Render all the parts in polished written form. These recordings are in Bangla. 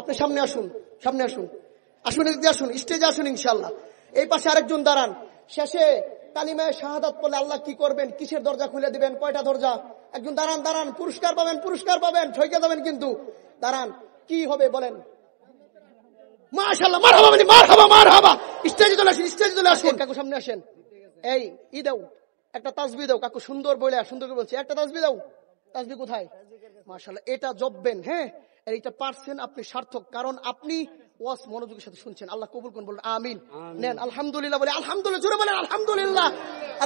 আপনি সামনে আসুন, সামনে আসুন, আসুন, এদিকে আসুন, স্টেজে আসুন ইনশাল্লাহ। এই পাশে আরেকজন দাঁড়ান। শেষে কালিমায়ে শাহাদাত বলে আল্লাহ কি করবেন, কিসের দরজা খুলে দিবেন, কয়টা দরজা? একজন দাঁড়ান, দাঁড়ান, পুরস্কার পাবেন, পুরস্কার পাবেন, ঠকে যাবেন কিন্তু। দাঁড়ান, কি হবে বলেন? মাশাআল্লাহ, মারহাবা, মারহাবা, মারহাবা। স্টেজে চলে আসুন, স্টেজে চলে আসুন। কাকু সামনে আসেন। এই দাও, একটা তাসবিহ দাও। কাকু সুন্দর বলে, সুন্দর করে বলছি, একটা তাসবিহ দাও। তাসবিহ কোথায়? মাশাআল্লাহ, এটা জপবেন। হ্যাঁ, এইটা পারছেন আপনি, সার্থক। কারণ আপনি ওয়াজ মনোযোগের সাথে শুনছেন। আল্লাহ কবুল করুন, বলুন আমিন। নেন, আলহামদুলিল্লাহ বলে, আলহামদুলিল্লাহ জোরে বলেন, আলহামদুলিল্লাহ,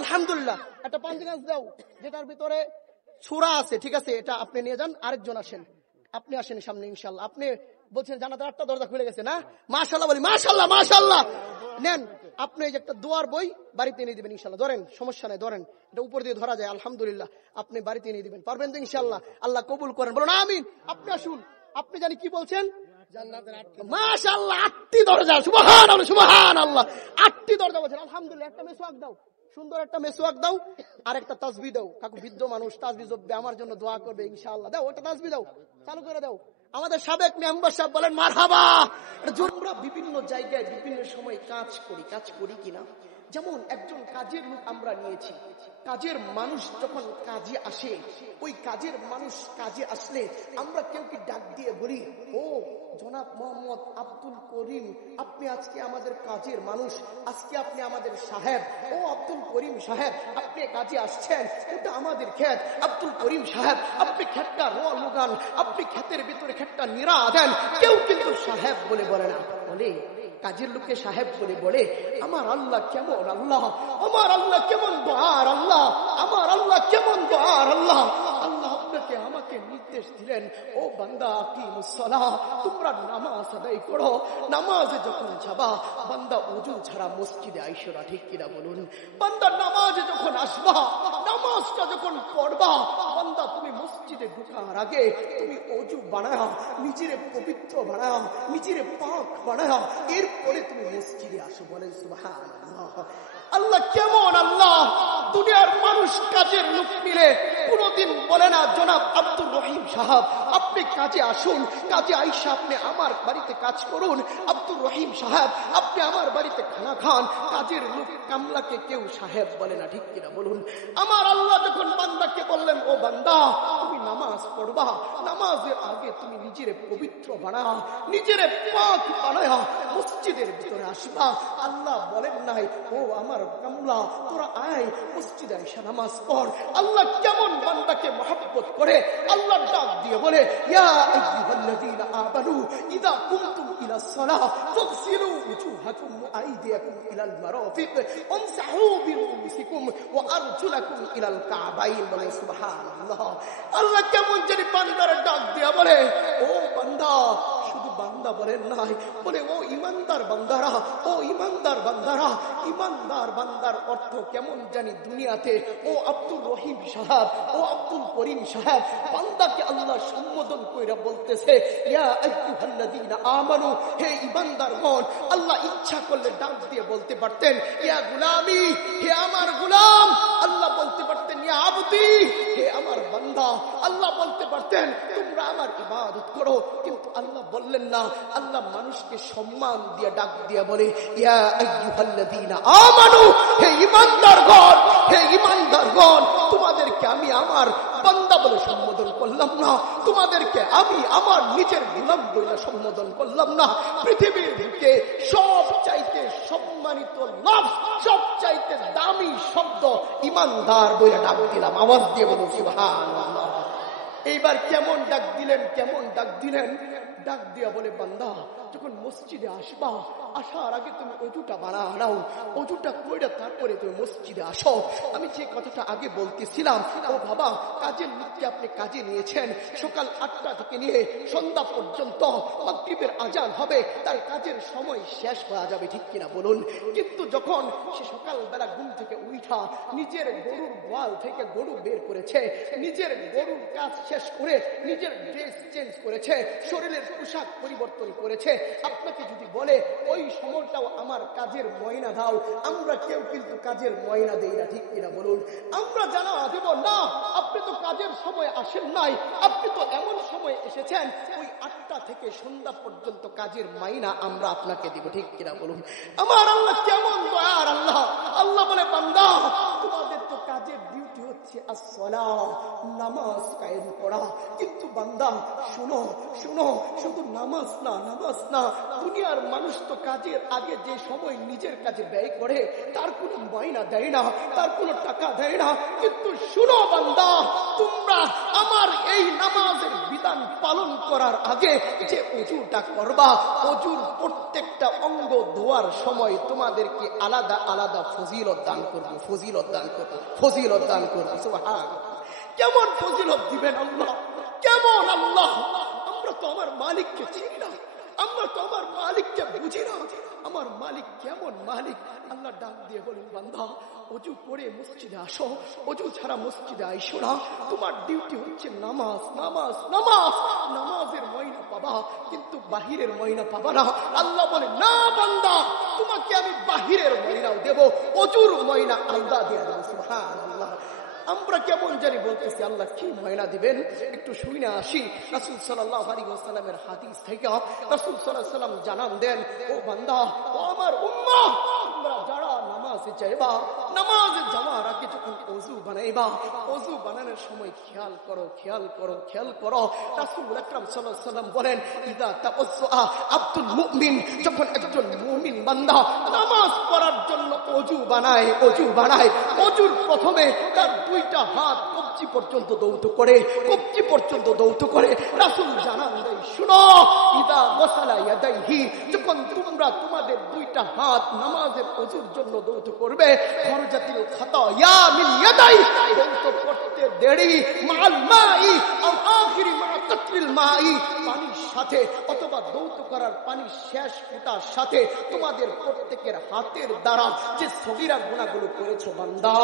আলহামদুলিল্লাহ। একটা পাঞ্জিগাছ দাও যেটার ভিতরে সূরা আছে, ঠিক আছে, এটা আপনি নিয়ে যান। আরেকজন আসেন, আপনি আসেন সামনে ইনশাআল্লাহ। আপনি বলছেন জান্নাতের 8টা দরজা খুলে গেছে না? মাশাআল্লাহ বলি, মাশাআল্লাহ, মাশাআল্লাহ। নেন, আপনি এই যে একটা দোয়ার বই বাড়িতে নিয়ে দিবেন ইনশাআল্লাহ। ধরেন, সমস্যা নেই, ধরেন, এটা উপর দিয়ে ধরা যায়। আলহামদুলিল্লাহ, আপনি বাড়িতে নিয়ে দিবেন, পারবেন তো ইনশাআল্লাহ? আল্লাহ কবুল করেন, বলুন আমিন। আপনি আসুন, আপনি জানি কি বলছেন? মাশাআল্লাহ, 8টি দরজা, সুবহানাল্লাহ, সুবহানাল্লাহ, 8টি দরজা বলছেন। আলহামদুলিল্লাহ। একটা মেসওয়াক দাও, সুন্দর একটা মেসওয়াক দাও, আর একটা তাসবিহ দাও। কাকু বৃদ্ধ মানুষ, তাসবিহ জপবে, আমার জন্য দোয়া করবে ইনশাআল্লাহ। দাও, ওটা তাসবিহ দাও, চালু করে দাও। আমাদের সাবেক মেম্বার সাহেব বলেন মারহাবা। আমরা বিভিন্ন জায়গায় বিভিন্ন সময় কাজ করি কিনা? যেমন একজন কাজের লোক আমরা নিয়েছি। কাজের মানুষ যখন কাজে আসে, ওই কাজের মানুষ কাজে আসলে আমরা কেউ কি ডাক দিয়ে বলি, ও জনাব মোহাম্মদ আব্দুল করিম, আপনি আজকে আমাদের কাজের মানুষ, আজকে আপনি আমাদের সাহেব। ও আব্দুল করিম সাহেব, আপনি কাজে আসছেন, এটা আমাদের ক্ষেত। আব্দুল করিম সাহেব, আপনি ক্ষেতটা রোয়া লুগান, আপনি ক্ষেতের ভিতরে ক্ষেতটা নিরা দেন। কেউ কিন্তু সাহেব বলে বলে না, বলে কাজের লোককে সাহেব বলে বলে। আমার আল্লাহ কেমন আল্লাহ, আমার আল্লাহ কেমন দোয়ার আল্লাহ, আমার আল্লাহ কেমন দোয়ার আল্লাহ। আল্লাহ আপনাকে আমাকে নির্দেশ দিলেন, ও বান্দা আকিমুস সালাহ, তোমরা নামাজ আদায় করো। নামাজে যখন যাবা, বান্দা ওযু ছাড়া মসজিদে আইসো না, ঠিক কিনা বলুন? বান্দা নামাজে যখন আসবা, নামাজটা যখন পড়বা, বান্দা তুমি মসজিদে ঢোকার আগে তুমি ওযু বানাও, নিজের পবিত্র বানাও, নিজের পাক বানাও, এরপরে তুমি মসজিদে আসো। বলেন সুবহানাল্লাহ। আল্লাহ কেমন আল্লাহ! দুনিয়ার মানুষ কাজের লোক মিলে কোনদিন বলে না, জনাব আব্দুর রহিম সাহেব, আপনি কাজে আসুন, কাজে আইসা আপনি আমার বাড়িতে কাজ করুন। আব্দুর রহিম সাহেব, আপনি আমার বাড়িতে খানা খান। কাজের লোক কামলাকে কেউ সাহেব বলে না, ঠিক কিনা বলুন? আমার আল্লাহ যখন বান্দাকে বললেন, ও বান্দা তুমি নামাজ পড়বা, নামাজের আগে তুমি নিজের পবিত্র বানাও, নিজের পাক বানাও, মসজিদের ভিতরে আসবা। আল্লাহ বলেন নাই, ও আমার কামলা তোরা আয় মসজিদে আইসা নামাজ পড়। আল্লাহ কেমন বান্দাকে মহব্বত করে। আল্লাহ ডাক দিয়ে বলে, ইয়া আইয়ুহাল্লাযীনা আমানু ইযা কুমতুম ইলাস সালাহ ফাগসিলু উজুহাকুম ওয়া আইদিয়াকুম ইলাল মারাফিক ওয়ামসাহু বিরুউসিকুম ওয়া আরজুলাকুম ইলাল কাবাইন। বলে সুবহানাল্লাহ। আল্লাহ কেমন জানি বান্দারে ডাক দিয়ে বলে, ও বান্দা, শুধু বান্দা বলেন নাই, বলে ও ইমানদার বান্দারা, ও ইমানদার বান্দারা। ইমানদার বান্দার অর্থ কেমন জানি দুনিয়াতে ও আব্দুল রহিম সাহেব, ও আব্দুল করিম সাহেব, বান্দাকে আল্লাহ সম্বোধন কইরা বলতেছে, ইয়া আইয়ুহাল্লাযীনা আমানু, হে ইমানদারগণ। আল্লাহ ইচ্ছা করলে ডাক দিয়ে বলতে পারতেন, ইয়া গুলামি, হে আমার গোলাম। আল্লাহ বলতে পারতেন, ইয়া আবদি, হে আমার বান্দা। আল্লাহ বলতে পারতেন, তোমরা আমার ইবাদত করো, কিন্তু আল্লাহ বললেন না। আল্লাহ মানুষকে সম্মান দিয়ে ডাক দিয়ে বলে, ইয়া আইয়ুহাল্লাযীনা আমানু, হে ইমানদারগণ, হে ইমানদারগণ, তোমাদেরকে আমি আমার বান্দা বলে সম্বোধন করলাম না, তোমাদেরকে আমি আমার নিজের গোলাম বলে সম্বোধন করলাম না। পৃথিবীর বুকে সবচাইতে সম্মানিত লাভ, সবচাইতে দামি শব্দ ইমানদার বলে ডাক দিলাম। আওয়াজ দিয়ে বলুন সুবহানাল্লাহ। এইবার কেমন ডাক দিলেন, কেমন ডাক দিলেন? ডাক দিয়া বলে, বান্দা যখন মসজিদে আসবা, আসার আগে তুমি অজুটা বানাও, অজুটা কইরা তারপরে তুমি মসজিদে আসো। আমি যে কথাটা আগে বলতেছিলাম, ও বাবা, কাজের লোককে আপনি কাজে নিয়েছেন, সকাল 8টা থেকে নিয়ে সন্ধ্যা পর্যন্ত মাগরিবের আজান হবে, তার কাজের সময় শেষ হয়ে যাবে, ঠিক কিনা বলুন? কিন্তু যখন সে সকালবেলা ঘুম থেকে উঠা নিজের গরুর গোয়াল থেকে গরু বের করেছে, নিজের গরুর কাজ শেষ করে নিজের ড্রেস চেঞ্জ করেছে, শরীরের পোশাক পরিবর্তন করেছে, আপনাকে যদি বলে ওই সময়টাও আমার কাজের ময়না দাও, আমরা কেউ কিন্তু কাজের ময়না দেই না, ঠিক কিনা বলুন? আমরা জানা দেব না, আপনি তো কাজের সময় আসেন নাই, আপনি তো এমন সময় এসেছেন ওই 8টা থেকে সন্ধ্যা পর্যন্ত কাজের মাইনা আমরা আপনাকে দিব, ঠিক কিনা বলুন? আমার আল্লাহ কেমন দয়ার আল্লাহ! আল্লাহ বলে, বান্দা তোমাদের তো কাজের ডিউটি হচ্ছে আসসালাহ, নামাজ কায়েম করা, কিন্তু বান্দা শুনো শুনো, শুধু নামাজ না, নামাজ না, দুনিয়ার মানুষ তো কাজের আগে যে সময় নিজের কাজে ব্যয় করে তার কোনো মাইনা দেয় না, তার কোনো টাকা দেয় না, কিন্তু শুনো বান্দা, তোমরা আমার এই নামাজের বিধান পালন করার আগে যে ওযুটা করবা, ওযুর প্রত্যেকটা অঙ্গ ধোয়ার সময় তোমাদেরকে আলাদা আলাদা ফজিলত দান করব, ফজিলত দান করব, ফজিলত দান করব। সুবহানাল্লাহ! কেমন ফজিলত দিবেন আল্লাহ, কেমন আল্লাহ! আমরা তো আমার মালিককে চিনি না, আমরা তো আমার মালিককে বুঝি না, আমার মালিক কেমন মালিক। আল্লাহ ডাক দিয়ে বলেন, বান্দা ওযু করে মসজিদে আসো, ওযু ছাড়া মসজিদে আইসো না, তোমার ডিউটি হচ্ছে নামাজ, নামাজ, নামাজ। নামাজের ময়না পাবা, কিন্তু বাহিরের ময়না পাবা না। আল্লাহ বলে, না বান্দা, তোমাকে আমি বাহিরের ময়নাও দেব, ওযুর ময়না আলাদা দিয়ে দেব। সুবহানাল্লাহ! আমরা কেমন জানি বলতেছি, আল্লাহ কি ময়না দিবেন একটু শুনে আসি। রাসূল সাল্লাল্লাহু আলাইহি ওয়াসাল্লামের হাদিস থেকে রাসূল সাল্লাল্লাহু আলাইহি ওয়াসাল্লাম জানান দেন, ও বান্দা, ও আমার উম্মাহ, তোমরা যারা নামাজে যাইবা, নামাজে যাওয়ার আগে যখন ওযু বানাইবা, ওযু বানানোর সময় খেয়াল করো, খেয়াল করো, খেয়াল করো। রাসূল আকরাম সাল্লাল্লাহু আলাইহি ওয়াসাল্লাম বলেন, ইযা তাওয়াজ্জা আব্দুল মুমিন, যখন একজন মুমিন বান্দা নামাজ পড়ার জন্য ওযু বানায়, ওযু বানায়, ওযুর প্রথমে তার দুইটা হাত কবজি পর্যন্ত দৌত করে, কবজি পর্যন্ত দৌত করে। রাসূল জানান দেয়, শুনো, ইদা ওয়াসালা ইয়াদাইহি, যখন তোমরা তোমাদের দুইটা হাত নামাজের ওযুর জন্য দৌত করবে, খরজাতিল খাতায়া মিন ইয়াদাই, দৌত করতে দেরি, মাল মাই আও আখিরি মা কাতরিল মাই, পানির সাথে অথবা দৌত করার পানির শেষ ফোঁটার সাথে তোমাদের প্রত্যেকের হাতের দ্বারা যে সগীরা গুনাহগুলো করেছো বান্দা,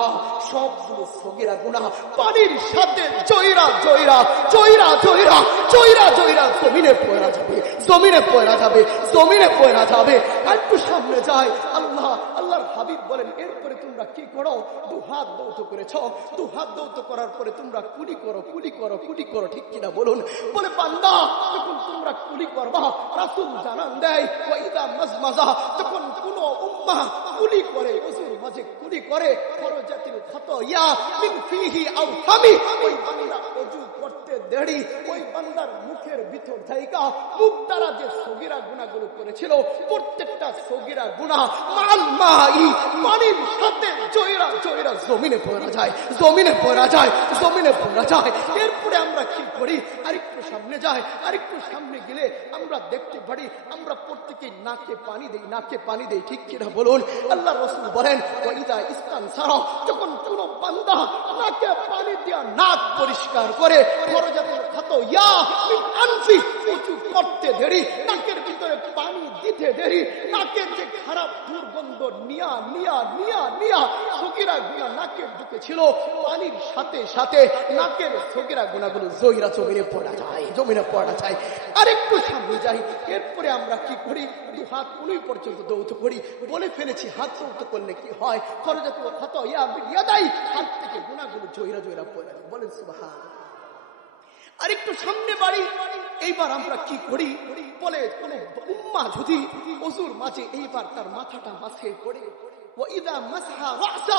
সবগুলো সগীরা গুনাহ পানির সাথে জয়রা জয়রা জয়রা জয়রা জয়রা জয়রা জমিনে পড়া যাবে, জমিনে পড়া যাবে, জমিনে পড়া যাবে। একটু সামনে যায় আল্লাহ, আল্লাহর হাবিব বলেন, এরপরে তোমরা কি করো? দু হাত দৌত করেছো, দু হাত দৌত করার পরে তোমরা কুলি করো, কুলি করো, কুলি করো, ঠিক কিনা বলুন? বলে, বান্দা যখন তোমরা কুলি করবা, রাসূল জানান দেয়, ওয়াইদা মাজমাজা, যখন কোন উম্মাহ কুলি করে, ওযুর মাঝে কুলি করে, খরজাতিল খাতায়া মিন ফিহি আও ফামি, ওই বান্দা ওযু করতে দেরি, ওই বান্দার মুখের ভিতর থেকে মুখ দ্বারা যে সগীরা গুনাহগুলো করেছিল, প্রত্যেকটা সগীরা গুনাহ মাল মাই, পানির সাথে জয়রা জয়রা জমিনে পড়া যায়, জমিনে পড়া যায়, জমিনে পড়া যায়। এরপরে আমরা কি করি? আরেকটু সামনে যাই, আরেকটু সামনে গেলে আমরা দেখতে পারি, আমরা প্রত্যেকে নাকে পানি দেই, নাকে পানি দেই, ঠিক কিনা বলুন? আল্লাহ রাসূল বলেন, ওয়াইদা ইস্তানসারা, যখন কোন বান্দা নাকে পানি দিয়া নাক পরিষ্কার করে, খরজাতিল খাতায়া মিন আনফি, ওযু করতে দেরি, নাকের ভিতরে পানি দিতে দেরি, নাকের যে খারাপ দুর্গন্ধ নিয়া নিয়া নিয়া নিয়া সগীরা গুনাহ নাকে ঢুকেছিল, পানির সাথে সাথে নাকের সগীরা গুনাহগুলো জয়রা জমিনে পড়া যায়, জমিনে পড়া যায়। আরেকটু সামনে যাই, এরপরে আমরা কি করি? দু হাত কোনই পর্যন্ত দৌত করি। বলে ফেলেছি হাত দৌত করলে কি হয়? খরজাতুল খাতায়া মিন ইয়াদাই, হাত থেকে গুনাহগুলো জয়রা জয়রা পড়ে যায়। বলেন সুবহানাল্লাহ। আরেকটু সামনে বাড়ি, এইবার আমরা কি করি? বলে কোন উম্মাহ যদি ওযুর মাঝে এইবার তার মাথাটা মাসে করে, ওয়াইদা মাসহা রাসা,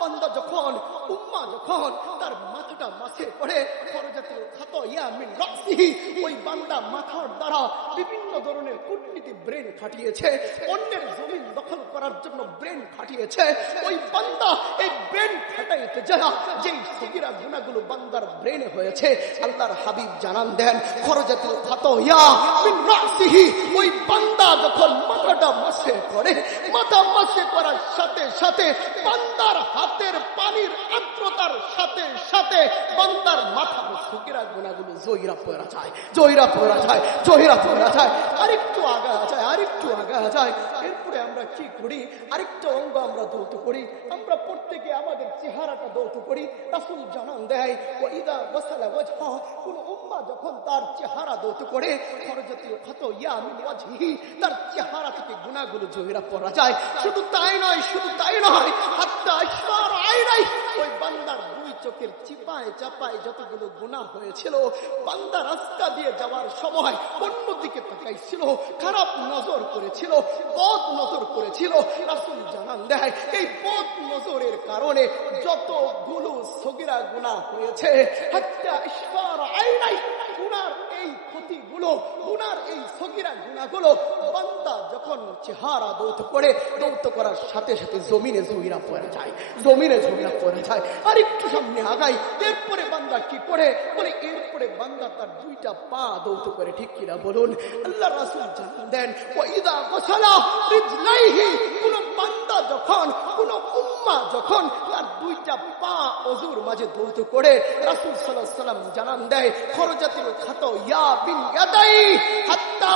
বান্দা যখন, উম্মাহ যখন তার মাথাটা মাসে করে, খরজাতুল খাতায়া মিন রাসিহি, ওই বান্দা মাথার দ্বারা বিভিন্ন ধরনের কূটনীতি ব্রেন খাটিয়েছে, অন্যের জমিন দখল করার জন্য ব্রেন খাটিয়েছে, ওই বান্দা এই ব্রেন খাটাইতে যায়, যেই সগীরা গুনাহগুলো বান্দার ব্রেনে হয়েছে, আল্লাহর হাবিব জানান দেন, খরজাতুল খাতায়া মিন রাসিহি, ওই বান্দা যখন মাথাটা মাসে করে, মাথা মাসে করার সাথে সাথে বান্দার হাতের পানির আর্দ্রতার সাথে সাথে বান্দার মাথার সগীরা গুনাহগুলো জয়রা পড়া যায়, জয়রা পড়া যায়, জয়রা পড়া যায়। আরেকটু আগা যায়, আরেকটু আগা যায়। এরপরে আমরা কি করি? আরেকটা অঙ্গ আমরা দৌত করি, আমরা প্রত্যেকে আমাদের চেহারাটা দৌত করি। রাসূল জানান দেয় ওয়াইদা ওয়াসালা ওয়াজহা, কোন উম্মাহ যখন তার চেহারা দৌত করে খরজাতিল খাতায়া মিন ওয়াজহিহি, তার চেহারা থেকে গুনাহগুলো জহিরা পড়া যায়। শুধু তাই নয়, শুধু তাই নয়, হাত্তা আশফার আইনাই, ওই বান্দার দুই চোখের চিপায় চাপায় যতগুলো গুনাহ হয়েছিল, বান্দা রাস্তা দিয়ে যাওয়ার সময় অন্যদিকে তাকাইছিল, খারাপ নজর করেছিল, বদ নজর করেছিল। রাসূল জানান দেয় এই বদ নজরের কারণে যতগুলো সগীরা গুনাহ হয়েছে, হাত্তা আশফার আইনাই, গুনার এই ক্ষতিগুলো, গুনার এই সগীরা গুনাহগুলো বান্দা যখন চেহারা দৌত করে, দৌত করার সাথে সাথে জমিনে জহিরা পড়ে যায়, জমিনে জহিরা পড়ে যায়। আর একটু সামনে আগাই, এরপরে বান্দা কি করে? বলে এরপরে বান্দা তার দুইটা পা দৌত করে, ঠিক কিনা বলুন? আল্লাহ রাসূল জানান দেন ওয়াইদা ওয়াসালা রিজলাইহি, কোন বান্দা যখন, কোন উম্মাহ যখন তার দুইটা পা ওযুর মাঝে দৌত করে, রাসূল সাল্লাল্লাহু আলাইহি ওয়াসাল্লাম জানান দেয় খরজাতিল খাতায়া বিন ইয়াদাই হাত্তা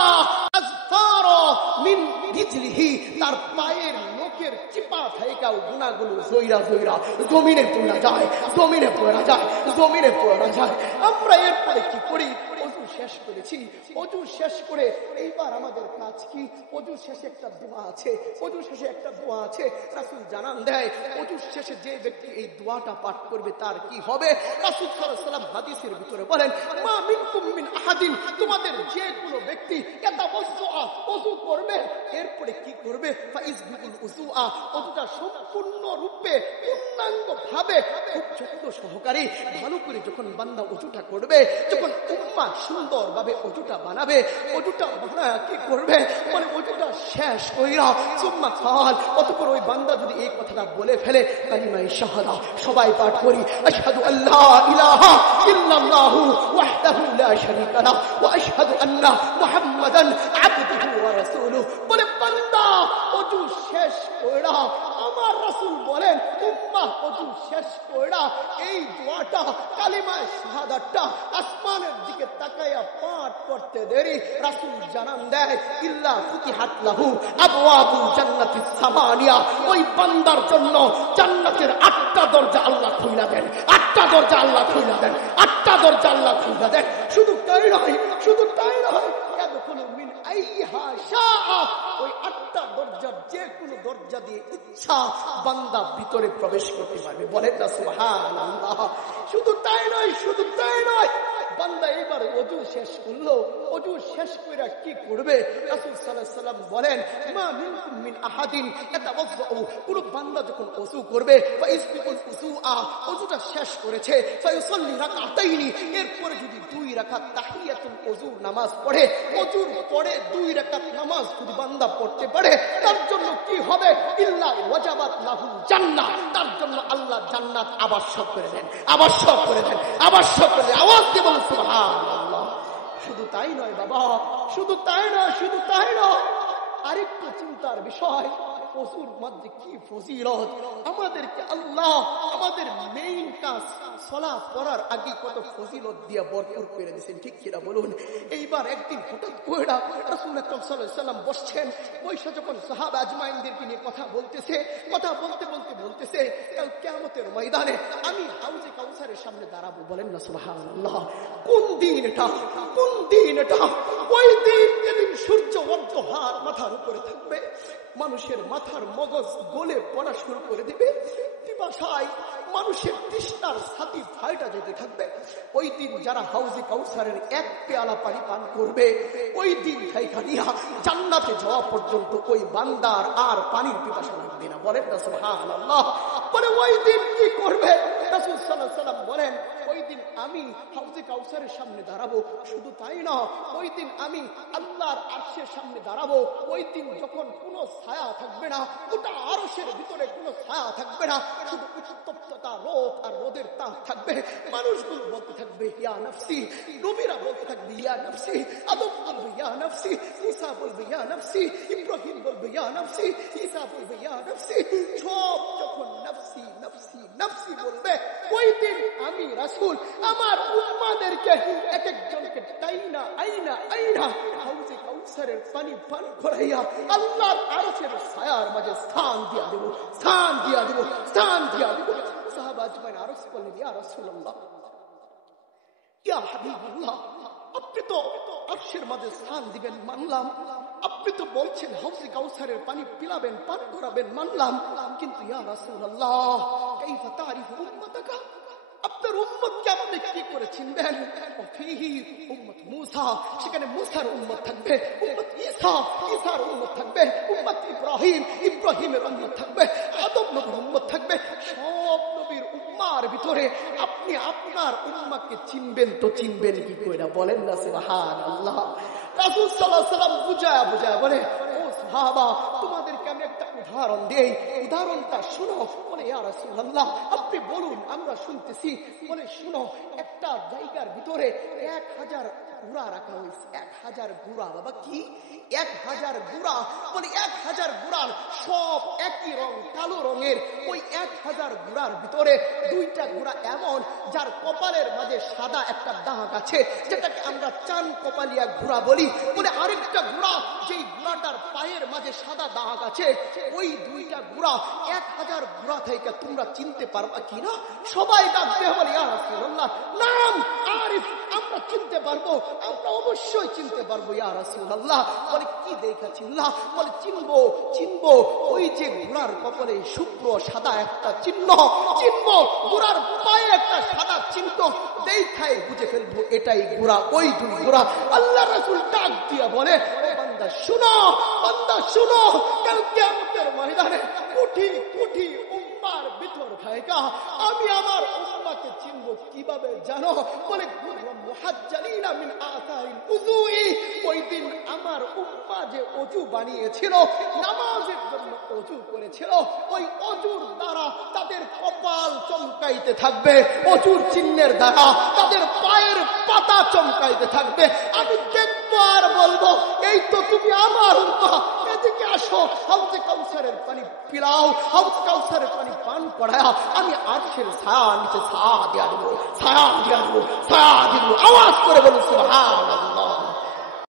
আযফারা মিন রিজলিহি, তার পায়ের নখের চিপা থাইকাও গুনাহগুলো জইরা জইরা জমিনে পড়া যায়, জমিনে পড়া যায়, জমিনে পড়া যায়। আমরা এরপরে কি করি? ওযু শেষ করেছি, ওযু শেষ করে এইবার আমাদের কাজ কি? ওযু শেষে একটা দোয়া আছে, ওযু শেষে একটা দোয়া আছে। রাসূল জানান দেয় ওযু শেষে যে ব্যক্তি এই দোয়াটা পাঠ করবে তার কি হবে? রাসূল সাল্লাল্লাহু আলাইহি ওয়াসাল্লাম হাদিসের ভিতরে বলেন মা মিনকুম মিন আহাদিন, তোমাদের যে কোনো ব্যক্তি ইয়াতাওয়াজ্জা, ওযু করবে, এরপরে কি করবে? ফাইজবিল উযুআ, ওযুটা সম্পূর্ণ রূপে পূর্ণাঙ্গ ভাবে খুব যত্ন সহকারে ভালো করে যখন বান্দা ওযুটা করবে, যখন উম্মাহ সুন্দরভাবে ওযুটা বানাবে, ওযুটা বানায় কি করবে? মানে ওযুটা শেষ কইরা সুম্মা কাল, অতঃপর ওই বান্দা যদি এই কথাটা বলে ফেলে কালিমায়ে শাহাদা, সবাই পাঠ করি আশহাদু আল্লা ইলাহা ইল্লাল্লাহু ওয়াহদাহু লা শারীকা লাহু ওয়া আশহাদু আন্না মুহাম্মাদান আবদুহু ওয়া রাসূলুহু। বলে বান্দা ওযু শেষ কইরা, আমার রাসূল বলেন উম্মাহ ওযু শেষ কইরা এই দোয়াটা, কালিমায়ে শাহাদাতটা আসমানের দিকে তাকায়া পাঠ করতে দেরি, রাসূল জানান দেয় ইল্লা ফুতিহাত লাহু আবওয়াবুল জান্নাতিস সামানিয়া, ওই বান্দার জন্য জান্নাতের 8টা দরজা আল্লাহ খুলে দেন, 8টা দরজা আল্লাহ খুলে দেন, 8টা দরজা আল্লাহ খুলে দেন। শুধু তাই নয়, শুধু তাই নয়, ইয়াদখুলু মিন আইহা শাআ, ওই 8টা দরজার যে কোনো দরজা দিয়ে ইচ্ছা বান্দা ভিতরে প্রবেশ করতে পারবে। বলেন না সুবহানাল্লাহ। শুধু তাই নয়, শুধু তাই নয়, বান্দা এবার ওযু শেষ করলো, ওযু শেষ কইরা কি করবে? রাসূল সাল্লাল্লাহু আলাইহি ওয়াসাল্লাম বলেন মা মিনকুম মিন আহাদিন ইয়াতাওয়াজ্জাউ, কোন বান্দা যখন ওযু করবে ফাইসবিকুল উযুআ, ওযুটা শেষ করেছে, ফায়ুসাল্লি রাকাতাইনি, এরপরে যদি 2 রাকাত তাহিয়াতুল ওযুর নামাজ পড়ে, ওযুর পরে 2 রাকাত নামাজ যদি বান্দা পড়তে পারে, তার জন্য কি হবে? ইল্লা ওয়াজাবাত লাহুল জান্নাহ, তার জন্য আল্লাহ জান্নাত আবশ্যক করে দেন, আবশ্যক করে দেন, আবশ্যক করে দেন। আওয়াজ দিয়ে বলুন সুবহানাল্লাহ। শুধু তাই নয় বাবা, শুধু তাই নয়, শুধু তাই নয়, আরেকটু চিন্তার বিষয়, ওযুর মধ্যে কি ফজিলত। আমাদেরকে আল্লাহ আমাদের মেইন কাজ সালাত পড়ার আগে কত ফজিলত দিয়ে ভরপুর করে দিয়েছেন, ঠিক কিনা বলুন? এইবার একদিন হঠাৎ করে রাসূল আকরাম সাল্লাল্লাহু আলাইহি ওয়াসাল্লাম বসছেন, বৈশা যখন সাহাবা আজমাইনদেরকে নিয়ে কথা বলতেছে, কথা বলতে বলতে বলতেছে কাল কিয়ামতের ময়দানে আমি হাউজে কাউসারের সামনে দাঁড়াবো। বলেন না সুবহানাল্লাহ। কোন দিন এটা? কোন দিন এটা? ওই দিন যেদিন সূর্য অর্ধহার মাথার উপরে থাকবে, মানুষের মাথার মগজ গলে পড়া শুরু করে দিবে, পিপাসায় মানুষের তৃষ্ণার ছাতি ফাইটা যেতে থাকবে। ওই দিন যারা হাউজে কাউসারের 1 পেয়ালা পানি পান করবে, ওই দিন খাইখানিয়া জান্নাতে যাওয়া পর্যন্ত ওই বান্দার আর পানির পিপাসা লাগবে না। বলেন না সুবহানাল্লাহ। বলে ওই দিন কি করবে? রাসূল সাল্লাল্লাহু আলাইহি ওয়াসাল্লাম বলেন ওই দিন আমি হাউজে কাউসারের সামনে দাঁড়াবো। শুধু তাই না, ওই দিন আমি আল্লাহর আরশের সামনে দাঁড়াবো। ওই দিন যখন কোনো ছায়া থাকবে না, গোটা আরশের ভিতরে কোনো ছায়া থাকবে না, শুধু উত্তপ্ততা, রোদ আর রোদের তাপ থাকবে। মানুষগুলো বলতে থাকবে ইয়া নফসি, নবীরা বলতে থাকবে ইয়া নফসি, আদম বলবে ইয়া নফসি, ঈসা বলবে ইয়া নফসি, ইব্রাহিম বলবে ইয়া নফসি, ঈসা বলবে ইয়া নফসি। সব যখন নফসি নফসি নফসি বলবে, ওই দিন আমি রাসূল আমার উম্মাদেরকে এক একজনকে টাইনা আইনা আইনা হাউজে কাউসারের পানি পান করাইয়া আল্লাহর আরশের ছায়ার মাঝে স্থান দিয়া দেব, স্থান দিয়া দেব, স্থান দিয়া দেব। সাহাবা আজমাইন আরজ করলেন, ইয়া রাসূলুল্লাহ, ইয়া হাবিবাল্লাহ, আপনি তো আরশের মাঝে স্থান দিবেন মানলাম, আপনি তো বলছেন হাউজে কাউসারের পানি পিলাবেন, পান করাবেন মানলাম, কিন্তু ইয়া রাসূলুল্লাহ কাইফা তারিফু উম্মাতাকা, আপনার উম্মতকে আপনি কি করে চিনবেন? ফিহি উম্মত মূসা, সেখানে মূসার উম্মত থাকবে, উম্মত ঈসা, ঈসার উম্মত থাকবে, উম্মত ইব্রাহিম, ইব্রাহিমের উম্মত থাকবে, আদম নবীর উম্মত থাকবে। সব নবীর উম্মার ভিতরে আপনি আপনার উম্মাকে চিনবেন তো চিনবেন কি করে? বলেন না সুবহানাল্লাহ। রাসূল সাল্লাল্লাহু আলাইহি ওয়াসাল্লাম বুঝায়া বুঝায়া বলে, ও সাহাবা, তোমাদেরকে আমি একটা উদাহরণ দেই, উদাহরণটা শুনো। বলে, ইয়া রাসূলুল্লাহ আপনি বলুন, আমরা শুনতেছি। বলে, শুনো, একটা জায়গার ভিতরে 1000 ঘোড়া রাখা হয়েছে। 1000 ঘোড়া। বাবা কি 1000 ঘোড়া? বলে 1000 ঘোড়ার সব একই রং, কালো রঙের। ওই 1000 ঘোড়ার ভিতরে 2টা ঘোড়া এমন যার কপালের মাঝে সাদা একটা দাগ আছে, যেটাকে আমরা চান কপালিয়া ঘোড়া বলি। বলে আরেকটা ঘোড়া, যেই ঘোড়াটার পায়ের মাঝে সাদা দাগ আছে, ওই 2টা ঘোড়া 1000 ঘোড়া থেকে তোমরা চিনতে পারবা কিনা? সবাই ডাকতে বলে, ইয়া রাসূলুল্লাহ, নাম আরিফ, আমরা চিনতে পারবো, আমরা অবশ্যই চিনতে পারবো ইয়া রাসূলুল্লাহ। বলে কি দেখা চিনলা? বলে চিনবো চিনবো, ওই যে ঘোড়ার কপালে শুভ্র সাদা একটা চিহ্ন, চিনবো, ঘোড়ার পায়ে একটা সাদা চিহ্ন, দেখায় বুঝে ফেলবো এটাই ঘোড়া, ওই 2 ঘোড়া। আল্লাহ রাসূল ডাক দিয়া বলে, ও বান্দা শুনো, বান্দা শুনো, কাল কিয়ামতের ময়দানে কোটি কোটি উম্মার ভিতর থাকা আমি আমার উম্মাকে চিনবো কিভাবে জানো? বলে মুহাজ্জালিনা মিন আসারিল উযুই, ওই দিন আমার উম্মা যে ওযু বানিয়েছিল, নামাজের জন্য ওযু করেছিল, ওই ওযুর দ্বারা তাদের কপাল চমকাইতে থাকবে, ওযুর চিহ্নের দ্বারা তাদের পায়ের পাতা চমকাইতে থাকবে। আমি দেখবো আর বলবো, এই তো তুমি আমার উম্মা, এদিকে আসো, হাউজে কাউসারের পানি পিলাও, হাউজে কাউসারের পানি পান করাও, আমি আরশের ছায়া নিচে ছায়া দিয়া দেবো, ছায়া দিয়া দেবো, ছায়া দিয়া দেবো। আওয়াজ করে বলুন সুবহানাল্লাহ।